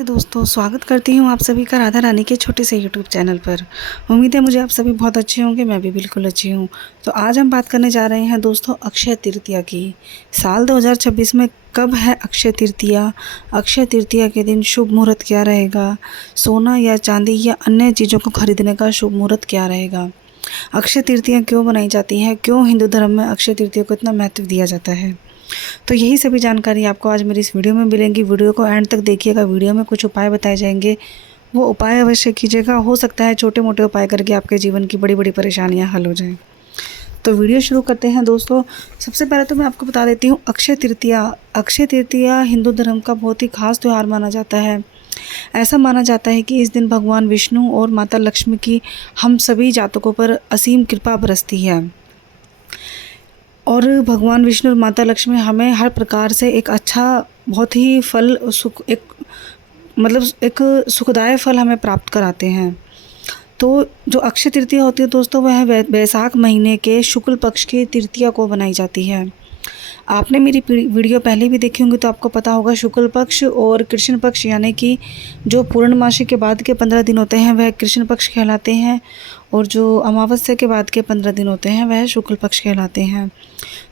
नमस्ते दोस्तों, स्वागत करती हूँ आप सभी का राधा रानी के छोटे से यूट्यूब चैनल पर। उम्मीद है मुझे आप सभी बहुत अच्छे होंगे, मैं भी बिल्कुल अच्छी हूँ। तो आज हम बात करने जा रहे हैं दोस्तों अक्षय तृतीया की। साल 2026 में कब है अक्षय तृतीया? अक्षय तृतीया के दिन शुभ मुहूर्त क्या रहेगा? सोना या चांदी या अन्य चीज़ों को खरीदने का शुभ मुहूर्त क्या रहेगा? अक्षय तृतीया क्यों बनाई जाती है? क्यों हिंदू धर्म में अक्षय तृतीया को इतना महत्व दिया जाता है? तो यही सभी जानकारी आपको आज मेरी इस वीडियो में मिलेंगी। वीडियो को एंड तक देखिएगा। वीडियो में कुछ उपाय बताए जाएंगे, वो उपाय अवश्य कीजिएगा। हो सकता है छोटे मोटे उपाय करके आपके जीवन की बड़ी बड़ी परेशानियां हल हो जाएं। तो वीडियो शुरू करते हैं दोस्तों। सबसे पहले तो मैं आपको बता देती हूँ अक्षय तृतीया। अक्षय तृतीया हिंदू धर्म का बहुत ही खास त्यौहार माना जाता है। ऐसा माना जाता है कि इस दिन भगवान विष्णु और माता लक्ष्मी की हम सभी जातकों पर असीम कृपा बरसती है और भगवान विष्णु और माता लक्ष्मी हमें हर प्रकार से एक अच्छा, बहुत ही फल सुख एक सुखदायक फल हमें प्राप्त कराते हैं। तो जो अक्षय तृतीया होती है दोस्तों, वह वैशाख महीने के शुक्ल पक्ष की तृतीया को बनाई जाती है। आपने मेरी वीडियो पहले भी देखी होंगी तो आपको पता होगा, शुक्ल पक्ष और कृष्ण पक्ष यानी कि जो पूर्णमासी के बाद के 15 दिन होते हैं वह कृष्ण पक्ष कहलाते हैं और जो अमावस्या के बाद के 15 दिन होते हैं वह शुक्ल पक्ष कहलाते हैं।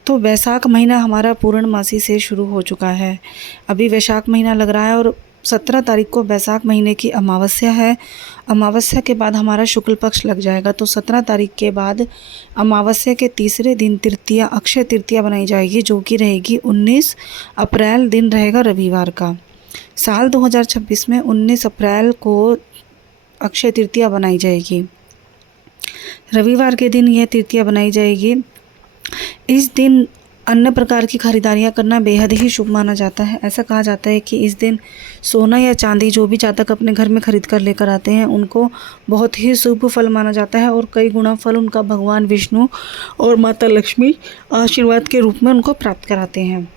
तो वैशाख महीना हमारा पूर्णमासी से शुरू हो चुका है। अभी वैशाख महीना लग रहा है और 17 तारीख को वैशाख महीने की अमावस्या है। अमावस्या के बाद हमारा शुक्ल पक्ष लग जाएगा। तो 17 तारीख के बाद अमावस्या के तीसरे दिन तृतीया, अक्षय तृतीया बनाई जाएगी, जो कि रहेगी 19 अप्रैल, दिन रहेगा रविवार का। साल 2026 में 19 अप्रैल को अक्षय तृतीया बनाई जाएगी। रविवार के दिन यह तृतीया बनाई जाएगी। इस दिन अन्य प्रकार की खरीदारियां करना बेहद ही शुभ माना जाता है। ऐसा कहा जाता है कि इस दिन सोना या चांदी जो भी जातक अपने घर में खरीद कर लेकर आते हैं उनको बहुत ही शुभ फल माना जाता है और कई गुना फल उनका भगवान विष्णु और माता लक्ष्मी आशीर्वाद के रूप में उनको प्राप्त कराते हैं।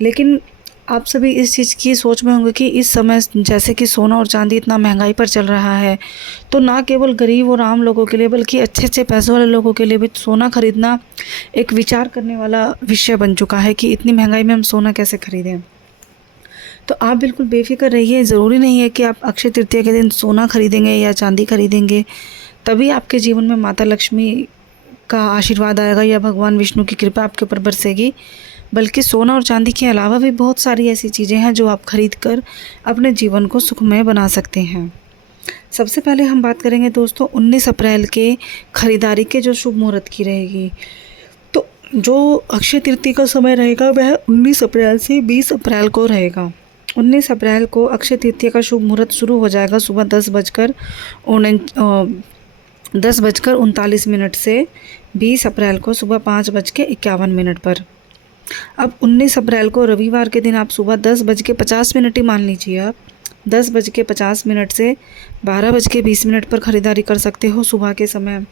लेकिन आप सभी इस चीज़ की सोच में होंगे कि इस समय जैसे कि सोना और चांदी इतना महंगाई पर चल रहा है, तो ना केवल गरीब और आम लोगों के लिए बल्कि अच्छे अच्छे पैसों वाले लोगों के लिए भी सोना खरीदना एक विचार करने वाला विषय बन चुका है कि इतनी महंगाई में हम सोना कैसे खरीदें। तो आप बिल्कुल बेफिक्र रहिए। ज़रूरी नहीं है कि आप अक्षय तृतीया के दिन सोना खरीदेंगे या चांदी खरीदेंगे तभी आपके जीवन में माता लक्ष्मी का आशीर्वाद आएगा या भगवान विष्णु की कृपा आपके ऊपर बरसेगी, बल्कि सोना और चांदी के अलावा भी बहुत सारी ऐसी चीज़ें हैं जो आप खरीद कर अपने जीवन को सुखमय बना सकते हैं। सबसे पहले हम बात करेंगे दोस्तों 19 अप्रैल के खरीदारी के जो शुभ मुहूर्त की रहेगी। तो जो अक्षय तृतीया का समय रहेगा वह 19 अप्रैल से 20 अप्रैल को रहेगा। 19 अप्रैल को अक्षय तृतीया का शुभ मुहूर्त शुरू हो जाएगा सुबह 10:39 से 20 अप्रैल को सुबह 5:51 पर। अब 19 अप्रैल को रविवार के दिन आप सुबह 10:50 ही मान लीजिए, आप 10:50 से 12:20 पर ख़रीदारी कर सकते हो सुबह के समय।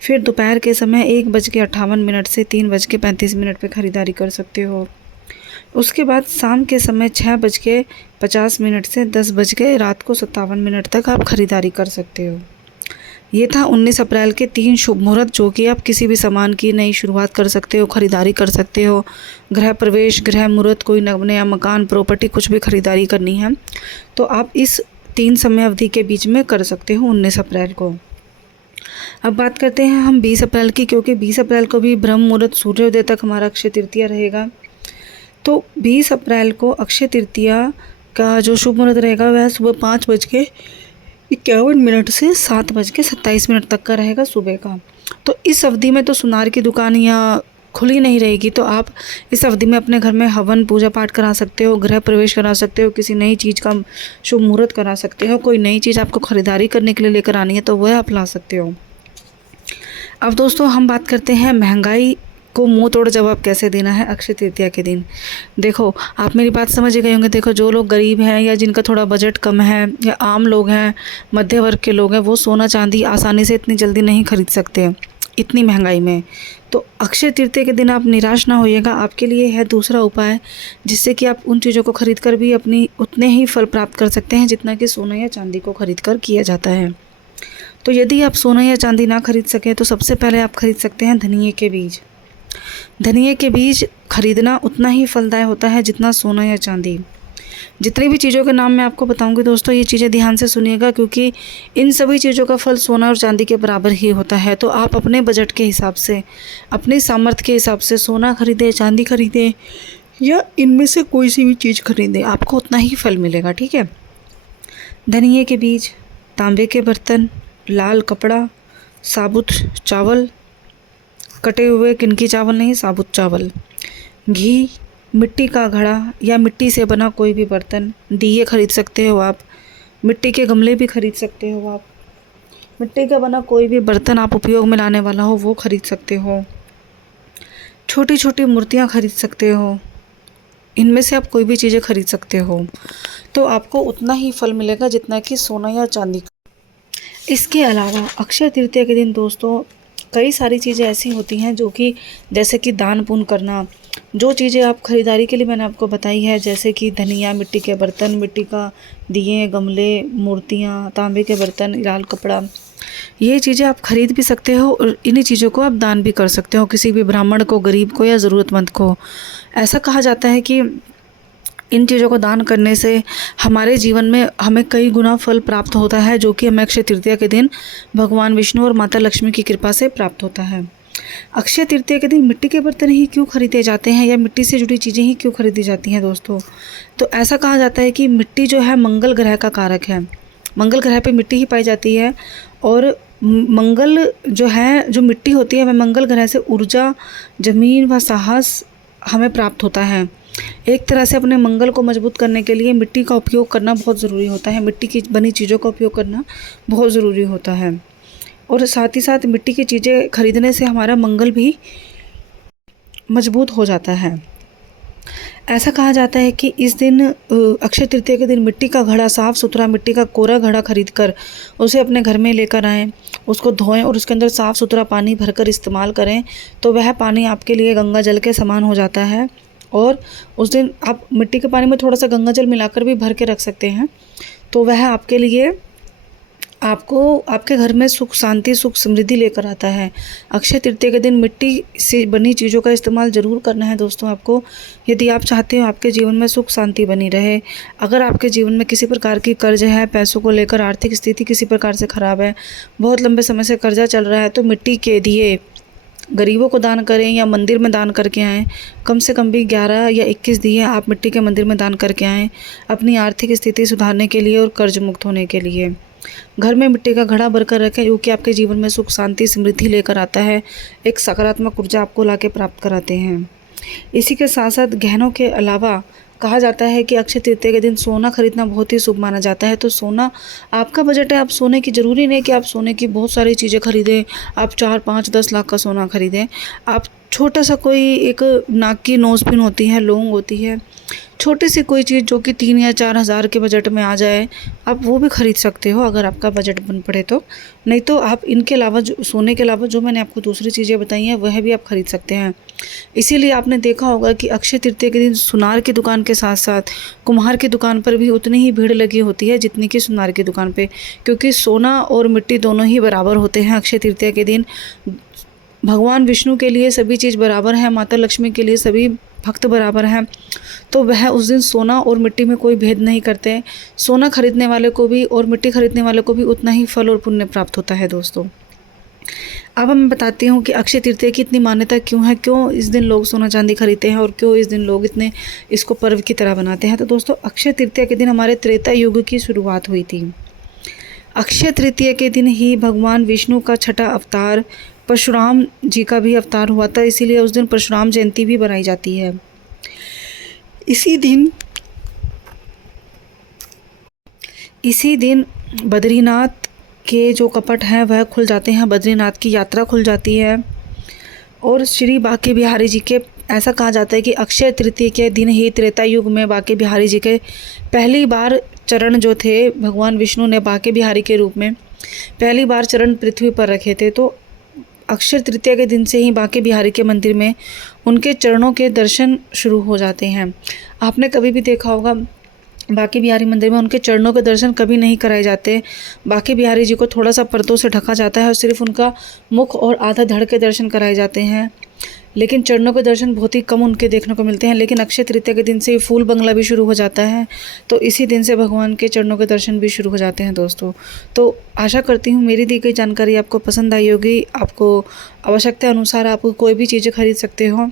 फिर दोपहर के समय 1:58 से 3:35 पे ख़रीदारी कर सकते हो। उसके बाद शाम के समय 6:50 से 10 रात को 57 तक आप ख़रीदारी कर सकते हो। ये था 19 अप्रैल के 3 शुभ मुहूर्त, जो कि आप किसी भी सामान की नई शुरुआत कर सकते हो, ख़रीदारी कर सकते हो। गृह प्रवेश, गृह मुहूर्त, कोई नया मकान, प्रॉपर्टी, कुछ भी ख़रीदारी करनी है तो आप इस 3 समय अवधि के बीच में कर सकते हो 19 अप्रैल को। अब बात करते हैं हम 20 अप्रैल की, क्योंकि 20 अप्रैल को भी ब्रह्म मुहूर्त सूर्योदय तक हमारा अक्षय तृतीया रहेगा। तो 20 अप्रैल को अक्षय तृतीया का जो शुभ मुहूर्त रहेगा वह सुबह 5:51 से 7:27 तक का रहेगा सुबह का। तो इस अवधि में तो सुनार की दुकान या खुली नहीं रहेगी, तो आप इस अवधि में अपने घर में हवन पूजा पाठ करा सकते हो, गृह प्रवेश करा सकते हो, किसी नई चीज़ का शुभ मुहूर्त करा सकते हो। कोई नई चीज़ आपको ख़रीदारी करने के लिए लेकर आनी है तो वह आप ला सकते हो। अब दोस्तों हम बात करते हैं महंगाई को मुंह तोड़ जवाब कैसे देना है अक्षय तृतीया के दिन। देखो, आप मेरी बात समझ गए होंगे। देखो, जो लोग गरीब हैं या जिनका थोड़ा बजट कम है या आम लोग हैं, मध्य वर्ग के लोग हैं, वो सोना चांदी आसानी से इतनी जल्दी नहीं खरीद सकते इतनी महंगाई में। तो अक्षय तृतीया के दिन आप निराश ना होइएगा। आपके लिए है दूसरा उपाय, जिससे कि आप उन चीज़ों को खरीद कर भी अपनी उतने ही फल प्राप्त कर सकते हैं जितना कि सोना या चांदी को खरीद कर किया जाता है। तो यदि आप सोना या चांदी ना खरीद सकें तो सबसे पहले आप खरीद सकते हैं धनिये के बीज। धनिये के बीज खरीदना उतना ही फलदायक होता है जितना सोना या चांदी। जितनी भी चीज़ों के नाम मैं आपको बताऊंगी दोस्तों, ये चीज़ें ध्यान से सुनिएगा, क्योंकि इन सभी चीज़ों का फल सोना और चांदी के बराबर ही होता है। तो आप अपने बजट के हिसाब से, अपने सामर्थ्य के हिसाब से सोना खरीदें, चांदी खरीदें या इनमें से कोई सी भी चीज़ खरीदें, आपको उतना ही फल मिलेगा। ठीक है। धनिये के बीज, तांबे के बर्तन, लाल कपड़ा, साबुत चावल, कटे हुए किनकी चावल नहीं, साबुत चावल, घी, मिट्टी का घड़ा या मिट्टी से बना कोई भी बर्तन, दिए खरीद सकते हो आप, मिट्टी के गमले भी खरीद सकते हो आप, मिट्टी का बना कोई भी बर्तन आप उपयोग में लाने वाला हो वो खरीद सकते हो, छोटी छोटी मूर्तियाँ खरीद सकते हो, इनमें से आप कोई भी चीज़ें खरीद सकते हो। तो आपको उतना ही फल मिलेगा जितना कि सोना या चांदी का। इसके अलावा अक्षय तृतीया के दिन दोस्तों कई सारी चीज़ें ऐसी होती हैं जो कि, जैसे कि दान पुण्य करना, जो चीज़ें आप खरीदारी के लिए मैंने आपको बताई है, जैसे कि धनिया, मिट्टी के बर्तन, मिट्टी का दिए, गमले, मूर्तियाँ, तांबे के बर्तन, लाल कपड़ा, ये चीज़ें आप खरीद भी सकते हो और इन्हीं चीज़ों को आप दान भी कर सकते हो किसी भी ब्राह्मण को, गरीब को या ज़रूरतमंद को। ऐसा कहा जाता है कि इन चीज़ों को दान करने से हमारे जीवन में हमें कई गुना फल प्राप्त होता है, जो कि हमें अक्षय तृतीया के दिन भगवान विष्णु और माता लक्ष्मी की कृपा से प्राप्त होता है। अक्षय तृतीया के दिन मिट्टी के बर्तन ही क्यों खरीदे जाते हैं या मिट्टी से जुड़ी चीज़ें ही क्यों खरीदी जाती हैं दोस्तों? तो ऐसा कहा जाता है कि मिट्टी जो है मंगल ग्रह का कारक है, मंगल ग्रह पे मिट्टी ही पाई जाती है और मंगल जो है, जो मिट्टी होती है वह मंगल ग्रह से ऊर्जा, ज़मीन व साहस हमें प्राप्त होता है। एक तरह से अपने मंगल को मजबूत करने के लिए मिट्टी का उपयोग करना बहुत ज़रूरी होता है, मिट्टी की बनी चीज़ों का उपयोग करना बहुत ज़रूरी होता है। और साथ ही साथ मिट्टी की चीज़ें खरीदने से हमारा मंगल भी मजबूत हो जाता है। ऐसा कहा जाता है कि इस दिन अक्षय तृतीया के दिन मिट्टी का घड़ा, साफ़ सुथरा मिट्टी का कोरा घड़ा खरीद कर उसे अपने घर में लेकर आएँ, उसको धोएं और उसके अंदर साफ़ सुथरा पानी भरकर इस्तेमाल करें, तो वह पानी आपके लिए गंगा जल के समान हो जाता है। और उस दिन आप मिट्टी के पानी में थोड़ा सा गंगा जल मिलाकर भी भर के रख सकते हैं, तो वह आपके लिए, आपको आपके घर में सुख शांति, सुख समृद्धि लेकर आता है। अक्षय तृतीया के दिन मिट्टी से बनी चीज़ों का इस्तेमाल ज़रूर करना है दोस्तों आपको, यदि आप चाहते हो आपके जीवन में सुख शांति बनी रहे। अगर आपके जीवन में किसी प्रकार की कर्ज है, पैसों को लेकर आर्थिक स्थिति किसी प्रकार से ख़राब है, बहुत लंबे समय से कर्जा चल रहा है, तो मिट्टी के दिए गरीबों को दान करें या मंदिर में दान करके आएँ। कम से कम भी 11 या 21 दिए आप मिट्टी के मंदिर में दान करके आएँ, अपनी आर्थिक स्थिति सुधारने के लिए और कर्ज मुक्त होने के लिए। घर में मिट्टी का घड़ा भरकर रखें, जो कि आपके जीवन में सुख शांति समृद्धि लेकर आता है, एक सकारात्मक ऊर्जा आपको लाके प्राप्त कराते हैं। इसी के साथ साथ गहनों के अलावा कहा जाता है कि अक्षय तृतीया के दिन सोना खरीदना बहुत ही शुभ माना जाता है। तो सोना, आपका बजट है, आप सोने की, ज़रूरी नहीं कि आप सोने की बहुत सारी चीज़ें खरीदें, आप 4, 5, 10 लाख का सोना खरीदें। आप छोटा सा कोई एक नाक की नोज़पिन होती है, लौंग होती है, छोटी सी कोई चीज़ जो कि 3 या 4 हज़ार के बजट में आ जाए, आप वो भी ख़रीद सकते हो अगर आपका बजट बन पड़े तो। नहीं तो आप इनके अलावा, जो सोने के अलावा जो मैंने आपको दूसरी चीज़ें बताई हैं वह भी आप खरीद सकते हैं। इसीलिए आपने देखा होगा कि अक्षय तृतीया के दिन सुनार की दुकान के साथ साथ कुम्हार की दुकान पर भी उतनी ही भीड़ लगी होती है जितनी कि सुनार की दुकान पे, क्योंकि सोना और मिट्टी दोनों ही बराबर होते हैं अक्षय तृतीया के दिन। भगवान विष्णु के लिए सभी चीज़ बराबर है, माता लक्ष्मी के लिए सभी भक्त बराबर हैं, तो वह उस दिन सोना और मिट्टी में कोई भेद नहीं करते। सोना खरीदने वाले को भी और मिट्टी खरीदने वाले को भी उतना ही फल और पुण्य प्राप्त होता है दोस्तों। अब मैं बताती हूँ कि अक्षय तृतीया की इतनी मान्यता क्यों है, क्यों इस दिन लोग सोना चांदी खरीदते हैं और क्यों इस दिन लोग इतने इसको पर्व की तरह बनाते हैं। तो दोस्तों, अक्षय तृतीया के दिन हमारे त्रेता युग की शुरुआत हुई थी। अक्षय तृतीया के दिन ही भगवान विष्णु का छठा अवतार परशुराम जी का भी अवतार हुआ था, इसीलिए उस दिन परशुराम जयंती भी बनाई जाती है। इसी दिन बद्रीनाथ के जो कपट हैं वह खुल जाते हैं, बद्रीनाथ की यात्रा खुल जाती है। और श्री बांके बिहारी जी के, ऐसा कहा जाता है कि अक्षय तृतीया के दिन ही त्रेता युग में बांके बिहारी जी के पहली बार चरण जो थे, भगवान विष्णु ने बांके बिहारी के रूप में पहली बार चरण पृथ्वी पर रखे थे। तो अक्षय तृतीया के दिन से ही बांके बिहारी के मंदिर में उनके चरणों के दर्शन शुरू हो जाते हैं। आपने कभी भी देखा होगा बांके बिहारी मंदिर में उनके चरणों के दर्शन कभी नहीं कराए जाते। बांके बिहारी जी को थोड़ा सा पर्दों से ढका जाता है और सिर्फ उनका मुख और आधा धड़ के दर्शन कराए जाते हैं। लेकिन चरणों के दर्शन बहुत ही कम उनके देखने को मिलते हैं। लेकिन अक्षय तृतीया के दिन से फूल बंगला भी शुरू हो जाता है, तो इसी दिन से भगवान के चरणों के दर्शन भी शुरू हो जाते हैं दोस्तों। तो आशा करती हूँ मेरी दी गई जानकारी आपको पसंद आई होगी। आपको आवश्यकता अनुसार आप कोई भी चीज़ें खरीद सकते हो।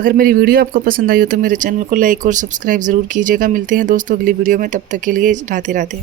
अगर मेरी वीडियो आपको पसंद आई हो तो मेरे चैनल को लाइक और सब्सक्राइब ज़रूर कीजिएगा। मिलते हैं दोस्तों अगली वीडियो में, तब तक के लिए राधे राधे।